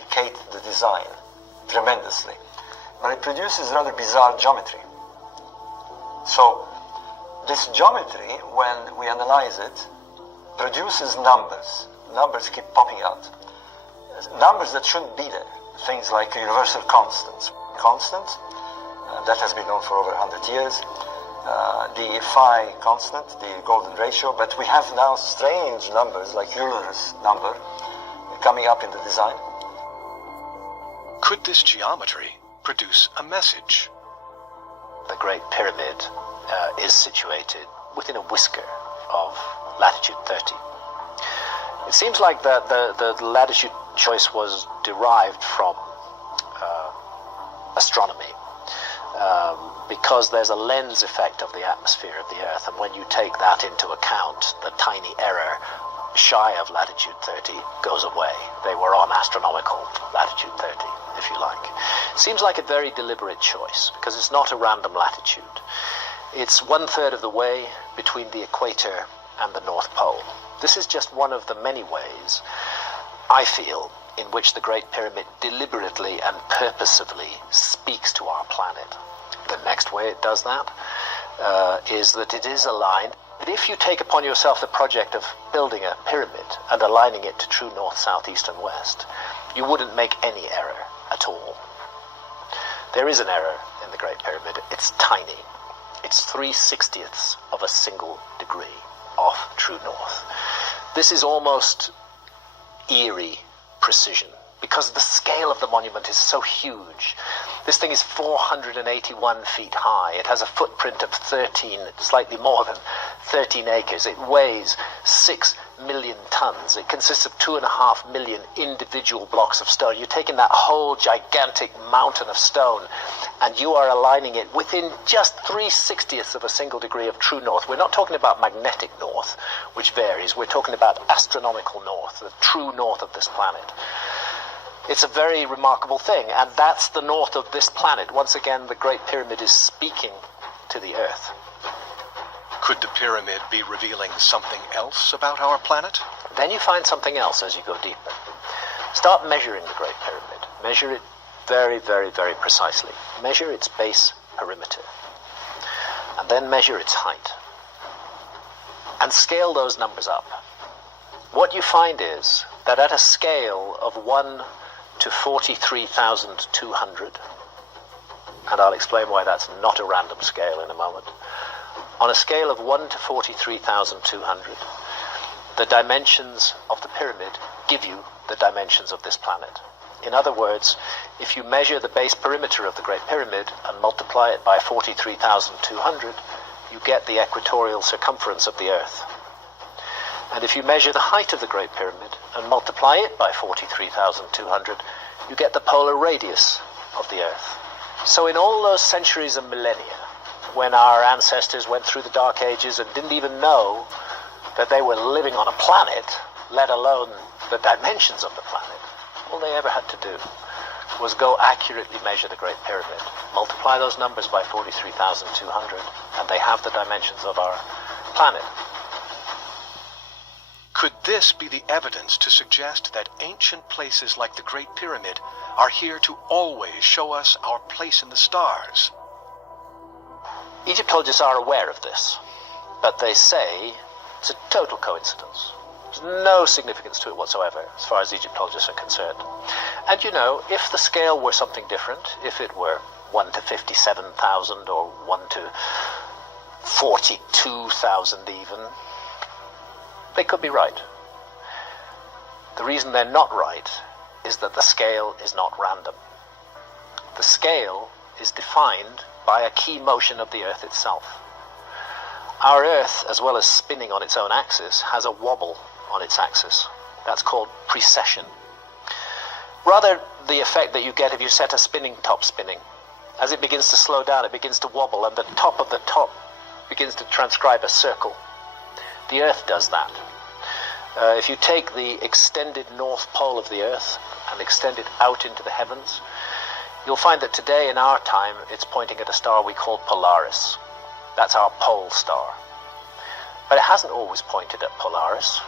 complicate the design tremendously. But it produces rather bizarre geometry. So this geometry, when we analyze it, produces numbers. Numbers keep popping out. Numbers that shouldn't be there. Things like universal constants. That has been known for over 100 years. The phi constant, the golden ratio, but we have now strange numbers like Euler's number coming up in the design. Could this geometry produce a message? The Great Pyramid is situated within a whisker of latitude 30. It seems like the latitude choice was derived from astronomy, because there's a lens effect of the atmosphere of the Earth, and when you take that into account, the tiny error shy of latitude 30 goes away. They were on astronomical latitude 30, if you like. Seems like a very deliberate choice, because it's not a random latitude. It's 1/3 of the way between the equator and the North Pole. This is just one of the many ways, I feel, in which the Great Pyramid deliberately and purposively speaks to our planet. The next way it does that is that it is aligned. But if you take upon yourself the project of building a pyramid and aligning it to true north, south, east, and west, you wouldn't make any error at all. There is an error in the Great Pyramid. It's tiny. It's 3/60ths of a single degree off true north. This is almost eerie precision, because the scale of the monument is so huge. This thing is 481 feet high. It has a footprint of slightly more than 13 acres. It weighs 6 million tons. It consists of 2.5 million individual blocks of stone. You're taking that whole gigantic mountain of stone and you are aligning it within just 3/60ths of a single degree of true north. We're not talking about magnetic north, which varies. We're talking about astronomical north, the true north of this planet. It's a very remarkable thing, and that's the north of this planet. Once again, the Great Pyramid is speaking to the Earth. Could the pyramid be revealing something else about our planet? Then you find something else as you go deeper. Start measuring the Great Pyramid. Measure it very, very, very precisely. Measure its base perimeter. And then measure its height. And scale those numbers up. What you find is that at a scale of 1 to 43,200, and I'll explain why that's not a random scale in a moment, on a scale of 1 to 43,200, the dimensions of the pyramid give you the dimensions of this planet. In other words, if you measure the base perimeter of the Great Pyramid and multiply it by 43,200, you get the equatorial circumference of the Earth. And if you measure the height of the Great Pyramid and multiply it by 43,200, you get the polar radius of the Earth. So in all those centuries and millennia, when our ancestors went through the Dark Ages and didn't even know that they were living on a planet, let alone the dimensions of the planet, all they ever had to do was go accurately measure the Great Pyramid, multiply those numbers by 43,200, and they have the dimensions of our planet. Could this be the evidence to suggest that ancient places like the Great Pyramid are here to always show us our place in the stars? Egyptologists are aware of this, but they say it's a total coincidence. There's no significance to it whatsoever, as far as Egyptologists are concerned. And you know, if the scale were something different, if it were 1 to 57,000 or 1 to 42,000 even, they could be right. The reason they're not right is that the scale is not random. The scale is defined by a key motion of the Earth itself. Our Earth, as well as spinning on its own axis, has a wobble on its axis. That's called precession. Rather, the effect that you get if you set a spinning top spinning. As it begins to slow down, it begins to wobble, and the top of the top begins to transcribe a circle. The Earth does that. If you take the extended north pole of the Earth and extend it out into the heavens, you'll find that today in our time it's pointing at a star we call Polaris. That's our pole star. But it hasn't always pointed at Polaris,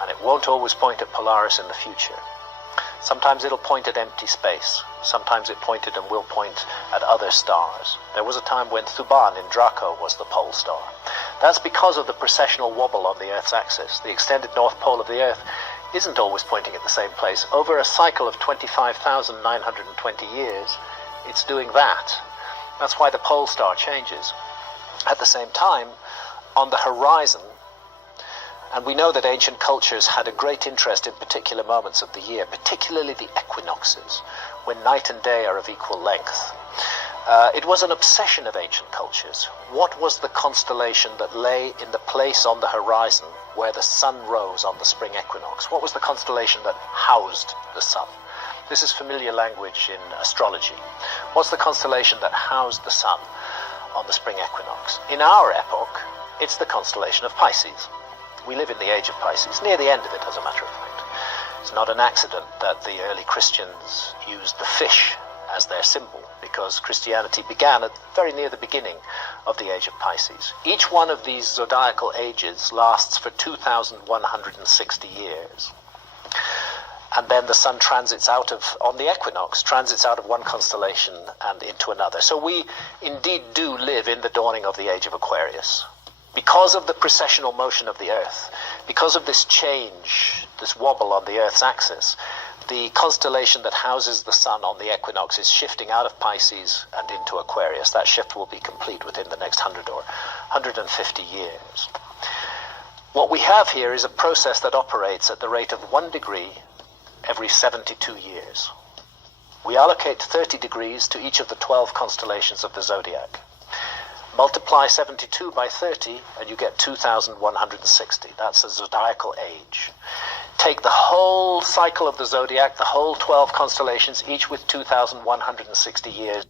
and it won't always point at Polaris in the future. Sometimes it'll point at empty space. Sometimes it pointed and will point at other stars. There was a time when Thuban in Draco was the pole star. That's because of the precessional wobble on the Earth's axis. The extended north pole of the Earth isn't always pointing at the same place. Over a cycle of 25,920 years, it's doing that. That's why the pole star changes. At the same time, on the horizon, and we know that ancient cultures had a great interest in particular moments of the year, particularly the equinoxes, when night and day are of equal length. It was an obsession of ancient cultures. What was the constellation that lay in the place on the horizon where the sun rose on the spring equinox? What was the constellation that housed the sun? This is familiar language in astrology. What's the constellation that housed the sun on the spring equinox? In our epoch, it's the constellation of Pisces. We live in the age of Pisces, near the end of it, as a matter of fact. It's not an accident that the early Christians used the fish as their symbol, because Christianity began at very near the beginning of the age of Pisces. Each one of these zodiacal ages lasts for 2,160 years. And then the sun transits out of, on the equinox, transits out of one constellation and into another. So we indeed do live in the dawning of the age of Aquarius. Because of the precessional motion of the Earth, because of this change, this wobble on the Earth's axis, the constellation that houses the sun on the equinox is shifting out of Pisces and into Aquarius. That shift will be complete within the next 100 or 150 years. What we have here is a process that operates at the rate of 1 degree every 72 years. We allocate 30 degrees to each of the 12 constellations of the zodiac. Multiply 72 by 30 and you get 2,160. That's a zodiacal age. Take the whole cycle of the zodiac, the whole 12 constellations, each with 2,160 years.